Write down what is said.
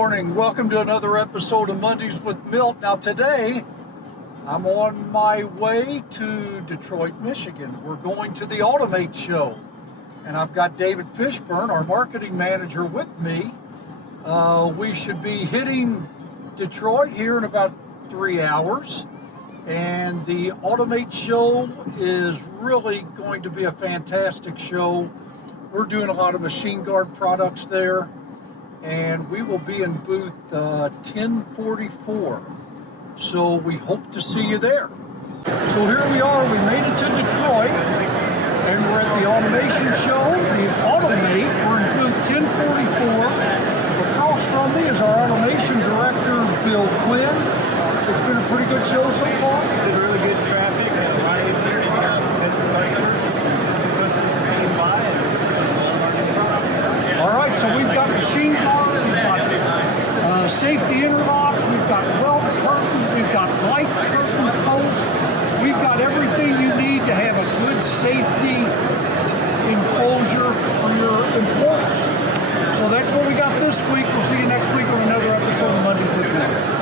morning. Welcome to another episode of Mondays with Milt. Now today, I'm on my way to Detroit, Michigan. We're going to the Automate show. And I've got David Fishburne, our marketing manager, with me. We should be hitting Detroit here in about 3 hours. And the Automate show is really going to be a fantastic show. We're doing a lot of machine guard products there. And we will be in booth 1044. So we hope to see you there. So here we are, we made it to Detroit, and we're at the automation show, the Automate. We're in booth 1044. Across from me is our automation director, Bill Quinn. It's been a pretty good show so far. It's really good traffic, a lot of interest in our potential customers. Came by and all right, so we've got machine guard, we've got safety interlocks, we've got weld curtains, we've got light curtain posts, we've got everything you need to have a good safety enclosure for your employees. So that's what we got this week. We'll see you next week on another episode of Mondays with Milt.